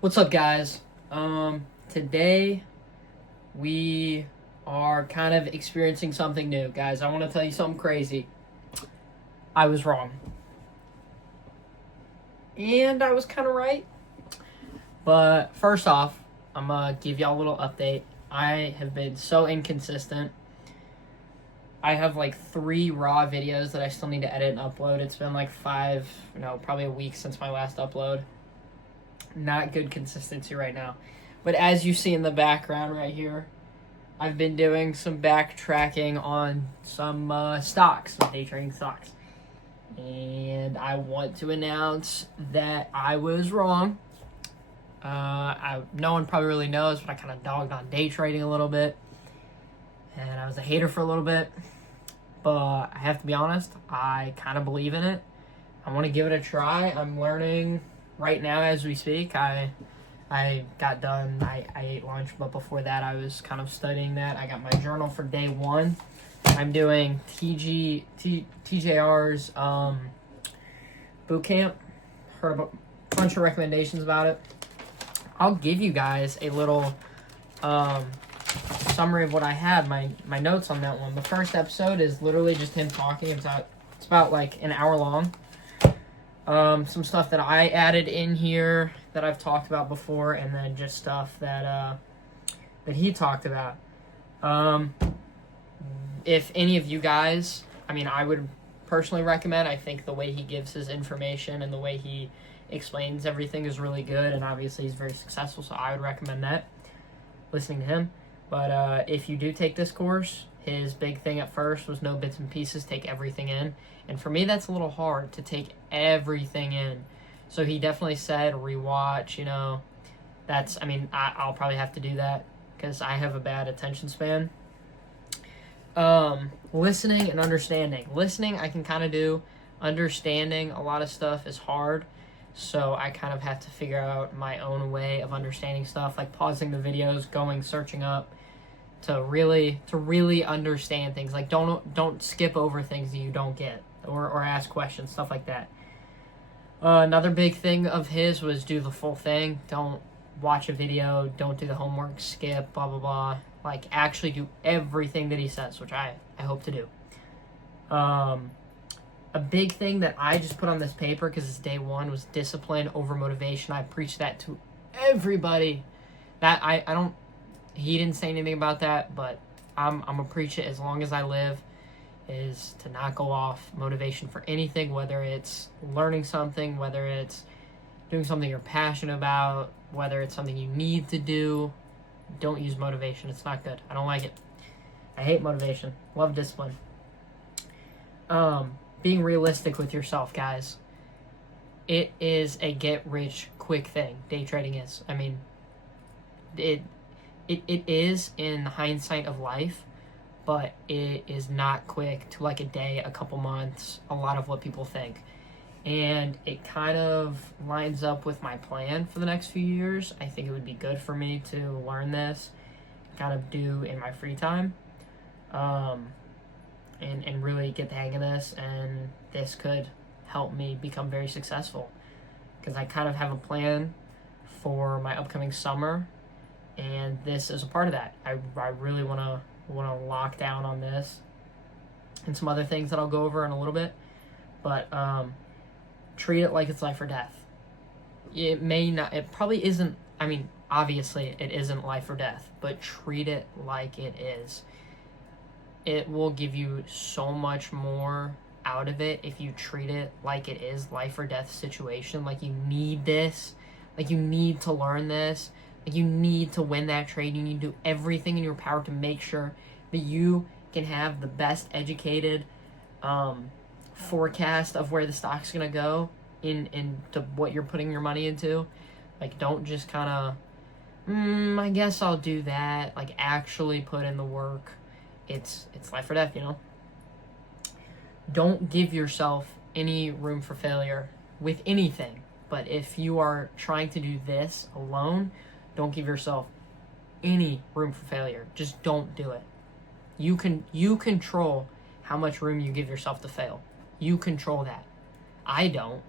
What's up, guys? Today we are kind of experiencing something new, guys. I want to tell you something crazy. I was wrong. And I was kind of right. But first off, I'm going to give y'all a little update. I have been so inconsistent. I have like 3 raw videos that I still need to edit and upload. It's been like probably a week since my last upload. Not good consistency right now. But as you see in the background right here, I've been doing some backtracking on some stocks, some day trading stocks. And I want to announce that I was wrong. No one probably really knows, but I kind of dogged on day trading a little bit. And I was a hater for a little bit. But I have to be honest, I kind of believe in it. I want to give it a try. I'm learning right now as we speak. I got done. I ate lunch, but before that I was kind of studying that. I got my journal for day 1. I'm doing TJR's boot camp. Heard a bunch of recommendations about it. I'll give you guys a little summary of what I had, my notes on that one. The first episode is literally just him talking. It's about like an hour long. Some stuff that I added in here that I've talked about before, and then just stuff that he talked about. If any of you guys, I would personally recommend. I think the way he gives his information and the way he explains everything is really good, and obviously he's very successful, so I would recommend that, listening to him. But if you do take this course, his big thing at first was no bits and pieces, take everything in. And for me, that's a little hard to take everything in. So he definitely said rewatch, I'll probably have to do that because I have a bad attention span. Listening and understanding. Listening, I can kind of do. Understanding a lot of stuff is hard. So I kind of have to figure out my own way of understanding stuff, like pausing the videos, searching up, to really understand things. Like don't skip over things that you don't get, or ask questions, stuff like that. Another big thing of his was do the full thing. Don't watch a video, don't do the homework, skip, blah blah blah. Like actually do everything that he says, which I hope to do. A big thing that I just put on this paper because it's day 1 was discipline over motivation. I preach that to everybody. That I don't. He didn't say anything about that, but I'm gonna preach it as long as I live. Is to not go off motivation for anything, whether it's learning something, whether it's doing something you're passionate about, whether it's something you need to do. Don't use motivation. It's not good. I don't like it. I hate motivation. Love discipline. Being realistic with yourself, guys. It is a get-rich-quick thing. Day trading is. It is in hindsight of life, but it is not quick to like a day, a couple months, a lot of what people think. And it kind of lines up with my plan for the next few years. I think it would be good for me to learn this, kind of do in my free time. And really get the hang of this, and this could help me become very successful, because I kind of have a plan for my upcoming summer, and this is a part of that. I really want to lock down on this and some other things that I'll go over in a little bit, but treat it like it's life or death. It probably isn't. Obviously it isn't life or death, but treat it like it is. It will give you so much more out of it if you treat it like it is life or death situation. Like you need this. Like you need to learn this. Like you need to win that trade. You need to do everything in your power to make sure that you can have the best educated forecast of where the stock's going to go into what you're putting your money into. Like don't just kind of, I guess I'll do that. Like actually put in the work. It's life or death, Don't give yourself any room for failure with anything. But if you are trying to do this alone, don't give yourself any room for failure. Just don't do it. You control how much room you give yourself to fail. You control that. I don't.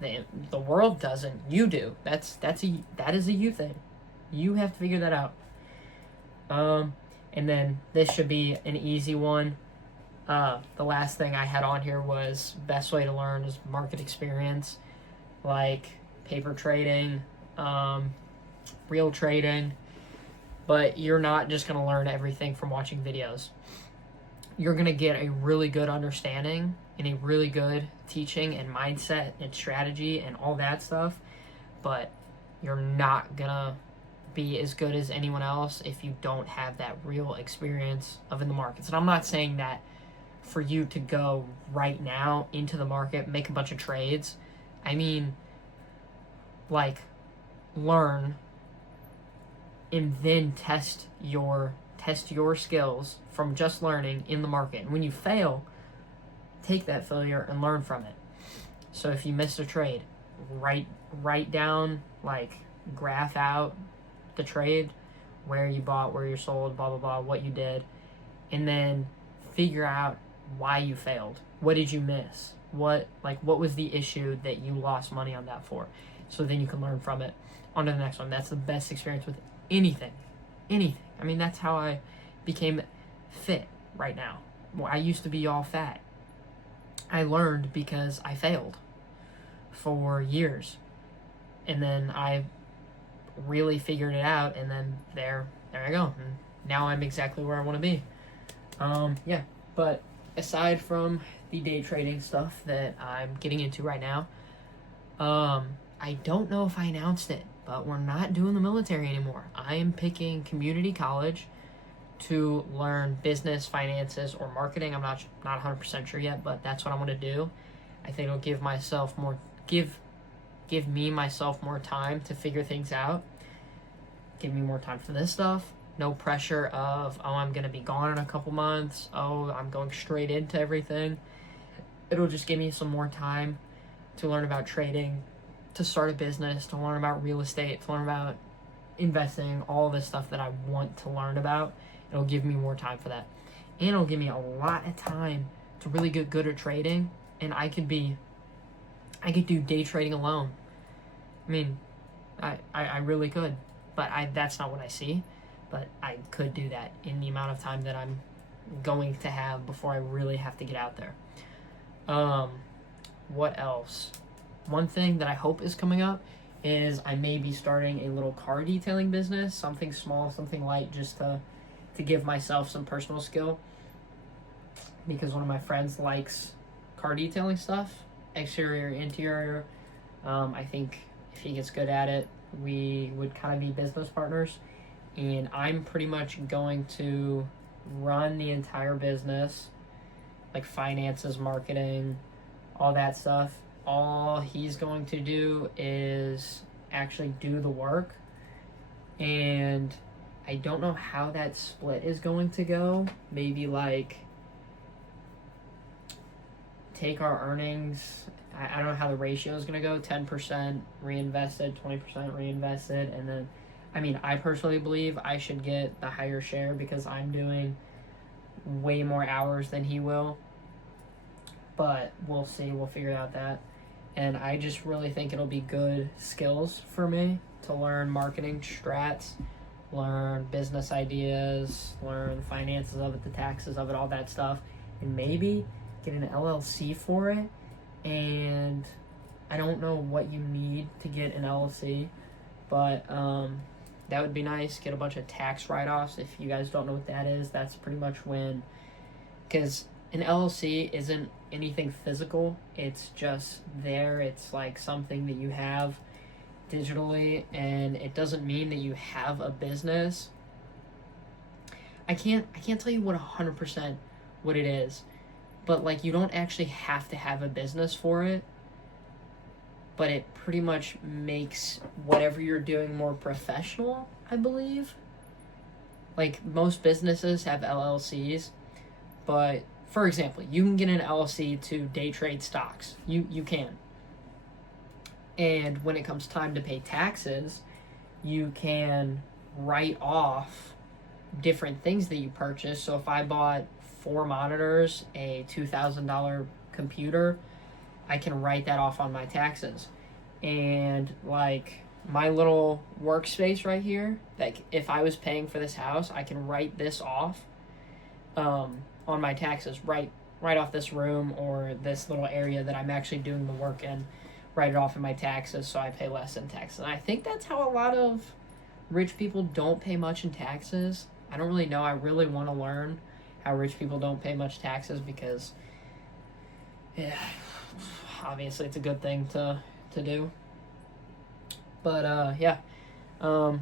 The world doesn't. You do. That is a you thing. You have to figure that out. And then this should be an easy one. The last thing I had on here was best way to learn is market experience, like paper trading, real trading. But you're not just going to learn everything from watching videos. You're going to get a really good understanding and a really good teaching and mindset and strategy and all that stuff. But you're not going to be as good as anyone else if you don't have that real experience of in the markets. And I'm not saying that for you to go right now into the market, make a bunch of trades. I mean, like, learn and then test your skills from just learning in the market. And when you fail, take that failure and learn from it. So if you missed a trade, write down, like, graph out the trade, where you bought, where you sold, blah blah blah, what you did, and then figure out why you failed. What did you miss? What was the issue that you lost money on that for? So then you can learn from it. On to the next one. That's the best experience with anything. I mean, that's how I became fit right now. Well, I used to be all fat. I learned because I failed for years, and then I really figured it out, and then there I go. And now I'm exactly where I want to be. Yeah, but aside from the day trading stuff that I'm getting into right now, I don't know if I announced it, but we're not doing the military anymore. I am picking community college to learn business, finances, or marketing. I'm not 100% sure yet, but that's what I want to do. I think it'll give me myself more time to figure things out. Give me more time for this stuff. No pressure of, oh, I'm going to be gone in a couple months. Oh, I'm going straight into everything. It'll just give me some more time to learn about trading, to start a business, to learn about real estate, to learn about investing, all this stuff that I want to learn about. It'll give me more time for that. And it'll give me a lot of time to really get good at trading. And I could do day trading alone. I mean, I really could. But that's not what I see. But I could do that in the amount of time that I'm going to have before I really have to get out there. What else? One thing that I hope is coming up is I may be starting a little car detailing business, something small, something light, just to give myself some personal skill. Because one of my friends likes car detailing stuff, exterior, interior. I think if he gets good at it, we would kind of be business partners. And I'm pretty much going to run the entire business, like finances, marketing, all that stuff. All he's going to do is actually do the work. And I don't know how that split is going to go. Maybe like take our earnings. I don't know how the ratio is going to go. 10% reinvested, 20% reinvested. And then, I mean, I personally believe I should get the higher share because I'm doing way more hours than he will. But we'll see. We'll figure out that. And I just really think it'll be good skills for me to learn marketing strats, learn business ideas, learn finances of it, the taxes of it, all that stuff. And maybe get an LLC for it. And I don't know what you need to get an LLC, but that would be nice. Get a bunch of tax write-offs. If you guys don't know what that is, that's pretty much when, because an LLC isn't anything physical. It's just there. It's like something that you have digitally, and it doesn't mean that you have a business. I can't tell you what 100% what it is, but like you don't actually have to have a business for it. But it pretty much makes whatever you're doing more professional, I believe. Like most businesses have LLCs, but for example, you can get an LLC to day trade stocks. You can. And when it comes time to pay taxes, you can write off different things that you purchase. So if I bought 4 monitors, a $2,000 computer, I can write that off on my taxes. And like my little workspace right here, like if I was paying for this house, I can write this off on my taxes, right off this room or this little area that I'm actually doing the work in, write it off in my taxes so I pay less in taxes. And I think that's how a lot of rich people don't pay much in taxes. I don't really know. I really want to learn how rich people don't pay much taxes because, yeah, obviously it's a good thing to do. But yeah, I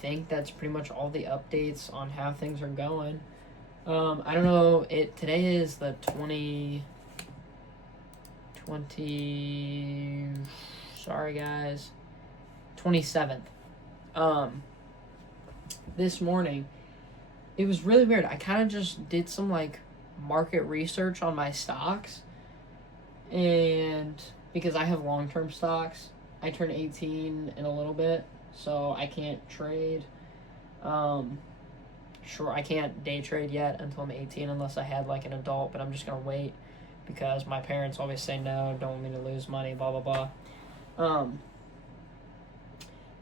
think that's pretty much all the updates on how things are going. I don't know. Today is the 20. Sorry guys, 27th. This morning, it was really weird. I kind of just did some like market research on my stocks, and because I have long-term stocks, I turn 18 in a little bit, so I can't trade. Sure, I can't day trade yet until I'm 18 unless I had like an adult, but I'm just gonna wait because my parents always say no, don't want me to lose money, blah blah blah.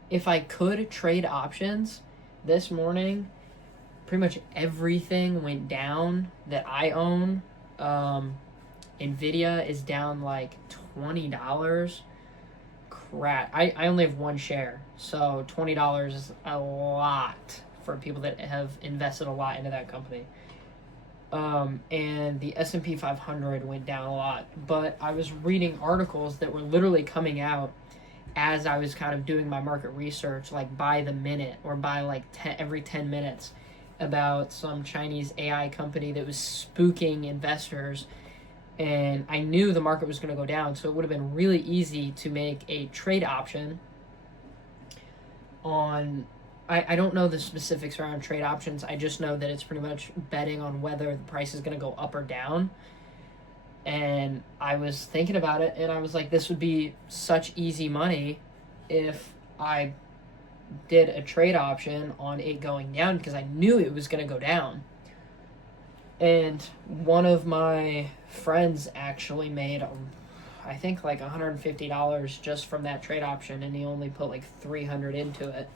If I could trade options this morning, pretty much everything went down that I own. Nvidia is down like $20. Crap. I only have one share, so $20 is a lot for people that have invested a lot into that company. And the S&P 500 went down a lot, but I was reading articles that were literally coming out as I was kind of doing my market research, like by the minute or by like every 10 minutes, about some Chinese AI company that was spooking investors. And I knew the market was going to go down, so it would have been really easy to make a trade option on... I don't know the specifics around trade options. I just know that it's pretty much betting on whether the price is going to go up or down. And I was thinking about it, and I was like, this would be such easy money if I did a trade option on it going down, because I knew it was going to go down. And one of my friends actually made, I think, like $150 just from that trade option, and he only put like $300 into it.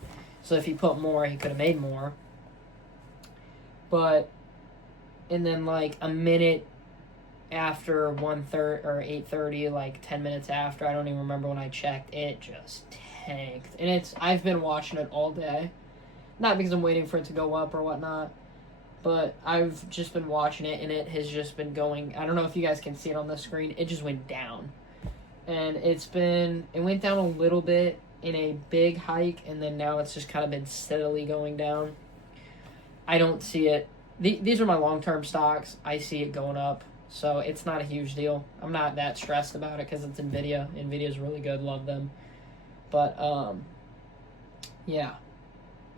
So if he put more, he could have made more. But, and then like a minute after 1:30 or 8:30, like 10 minutes after, I don't even remember when I checked, it just tanked. And I've been watching it all day. Not because I'm waiting for it to go up or whatnot, but I've just been watching it, and it has just been going, I don't know if you guys can see it on the screen, it just went down. And it went down a little bit in a big hike, and then now it's just kind of been steadily going down. I don't see it. These are my long-term stocks. I see it going up, so it's not a huge deal. I'm not that stressed about it because it's NVIDIA. NVIDIA's really good. Love them. But, yeah.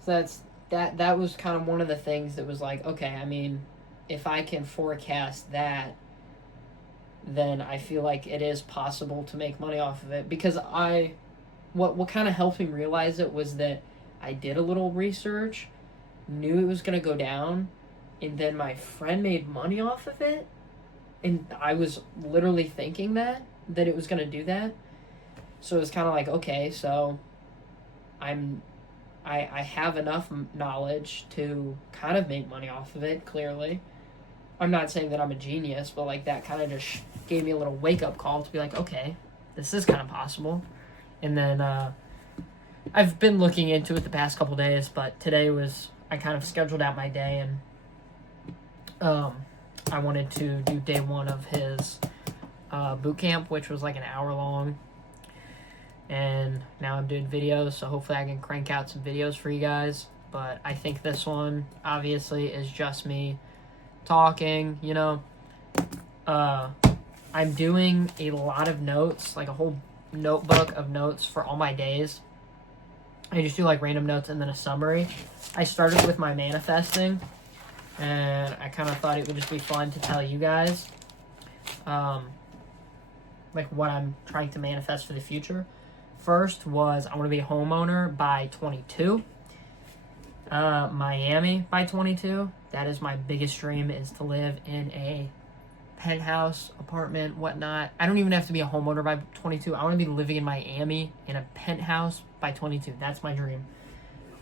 So that was kind of one of the things that was like, okay, I mean, if I can forecast that, then I feel like it is possible to make money off of it. Because what kind of helped me realize it was that I did a little research, knew it was going to go down, and then my friend made money off of it, and I was literally thinking that it was going to do that. So it was kind of like, okay, so I have enough knowledge to kind of make money off of it, clearly. I'm not saying that I'm a genius, but like that kind of just gave me a little wake-up call to be like, okay, this is kind of possible. And then I've been looking into it the past couple days, but today I kind of scheduled out my day, and I wanted to do day one of his boot camp, which was like an hour long. And now I'm doing videos, so hopefully I can crank out some videos for you guys. But I think this one, obviously, is just me talking, you know. I'm doing a lot of notes, like a whole notebook of notes for all my days. I just do like random notes and then a summary. I started with my manifesting, and I kind of thought it would just be fun to tell you guys like what I'm trying to manifest for the future. First was I want to be a homeowner by 22. Miami by 22. That is my biggest dream, is to live in a penthouse, apartment, whatnot. I don't even have to be a homeowner by 22. I want to be living in Miami in a penthouse by 22. That's my dream.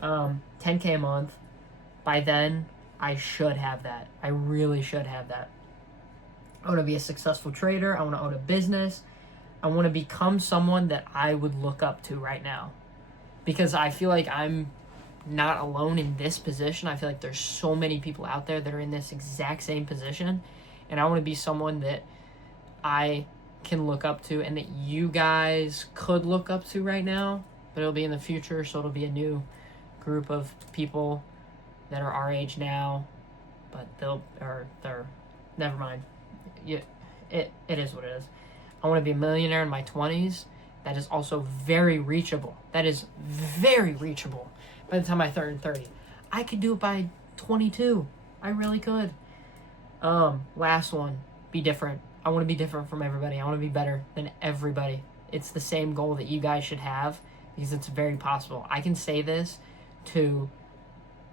10K a month. By then, I should have that. I really should have that. I want to be a successful trader. I want to own a business. I want to become someone that I would look up to right now. Because I feel like I'm not alone in this position. I feel like there's so many people out there that are in this exact same position. And I want to be someone that I can look up to and that you guys could look up to right now. But it'll be in the future, so it'll be a new group of people that are our age now. But they're never mind. Yeah, it is what it is. I want to be a millionaire in my 20s. That is also very reachable. That is very reachable by the time I turn 30. I could do it by 22. I really could. Last one, be different. I want to be different from everybody. I want to be better than everybody. It's the same goal that you guys should have because it's very possible. I can say this to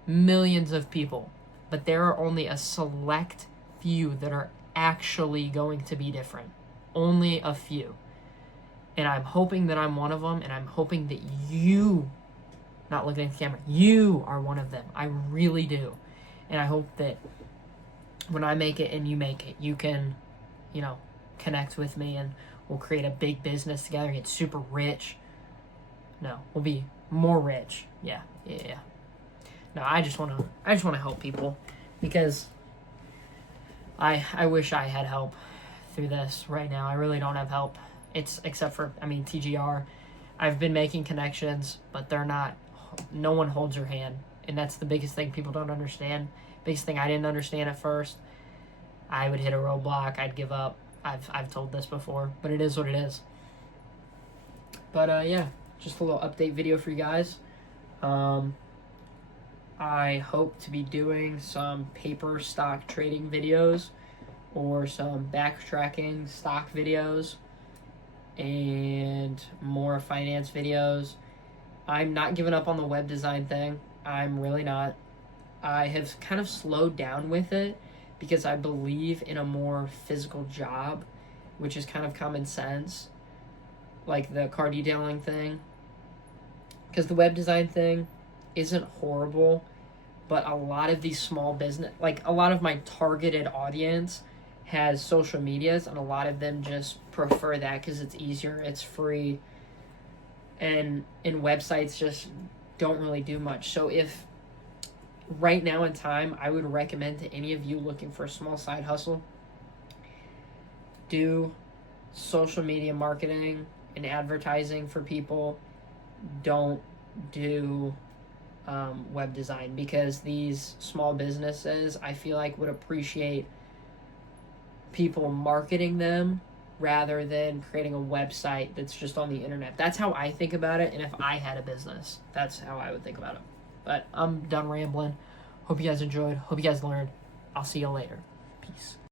millions of people, but there are only a select few that are actually going to be different. Only a few. And I'm hoping that I'm one of them, and I'm hoping that you, not looking at the camera, you are one of them. I really do. And I hope that when I make it and you make it, you can, connect with me and we'll create a big business together, get super rich. No, we'll be more rich. Yeah. No, I just want to help people because I wish I had help through this right now. I really don't have help. Except for TGR. I've been making connections, but no one holds your hand. And that's the biggest thing people don't understand. Biggest thing I didn't understand at first. I would hit a roadblock, I'd give up. I've told this before, but it is what it is. But yeah, just a little update video for you guys. I hope to be doing some paper stock trading videos or some backtracking stock videos and more finance videos. I'm not giving up on the web design thing. I'm really not. I have kind of slowed down with it because I believe in a more physical job, which is kind of common sense, like the car detailing thing. Because the web design thing isn't horrible, but a lot of these small business, like a lot of my targeted audience has social medias, and a lot of them just prefer that because it's easier, it's free, and websites just don't really do much. So if right now in time, I would recommend to any of you looking for a small side hustle, do social media marketing and advertising for people. Don't do web design, because these small businesses, I feel like, would appreciate people marketing them rather than creating a website that's just on the internet. That's how I think about it, and if I had a business, that's how I would think about it. But I'm done rambling. Hope you guys enjoyed. Hope you guys learned. I'll see you later. Peace.